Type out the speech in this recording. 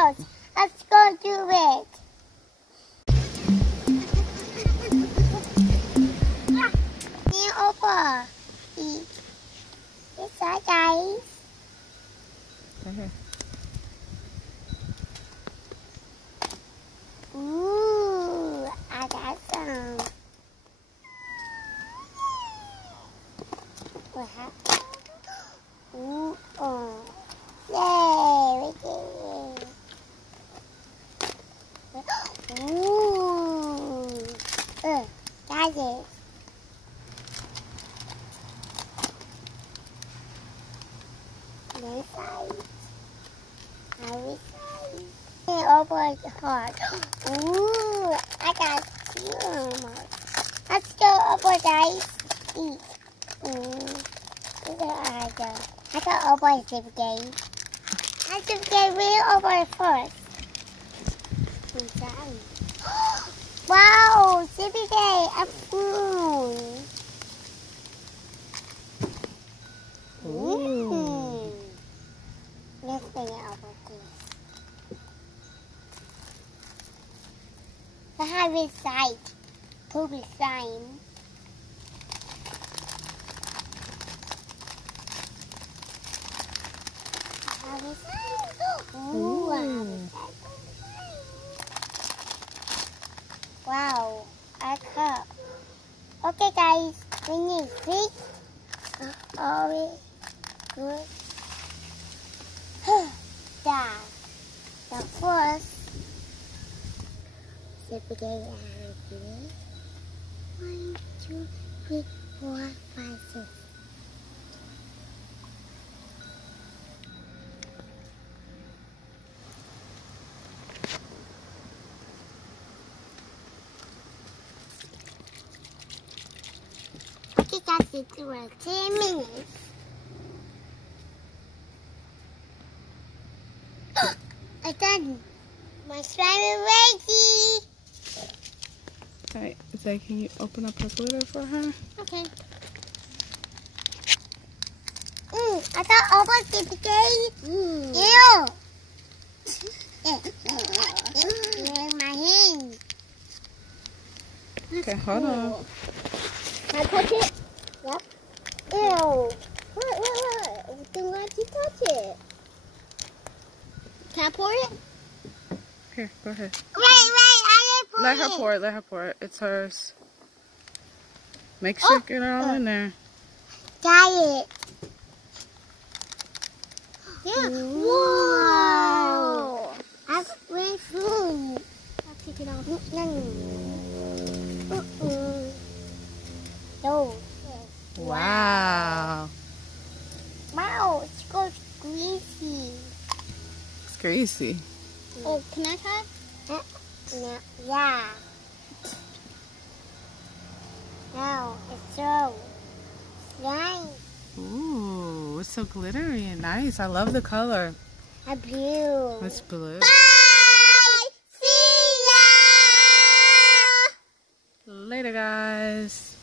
close. Let's go do it. New Opa. Eat. It's all guys. Ooh, I got some. What happened? Ooh, oh. Yay, we did it. Ooh. Got it. This side. Other side. Hey, over the heart. Ooh, I got two. Let's go over, guys. Eat. I got over Zbrigade. I Zbrigade real over first. Wow, Zbrigade, a spoon. Let's bring it over this. The harvest side. Poopsie slime. Wow, a cup. Okay, guys, we need 6 orange good. The first Zbrigade and 1, 2, 3, 4, 5, 6. Okay, guys, it's around 10 minutes. I'm done. My slime is ready. Alright, Zay, can you open up her glitter for her? Okay. I got all my Zbrigade. Ew. In my hand. Okay, hold on. Can I touch it? Yep. Ew. What? Then why'd you touch it? Can I pour it? Here, go ahead. Wait, I didn't pour Let it. her pour it. It's hers. Make sure you get it all in there. Got it. Yeah. Whoa. That's really food. I'll take it off. No. Wow. Wow, it's so greasy. It's greasy. Oh, can I try? No. Yeah. No, it's so nice. Ooh, it's so glittery and nice. I love the color. A blue. It's blue. Bye! See ya! Later, guys.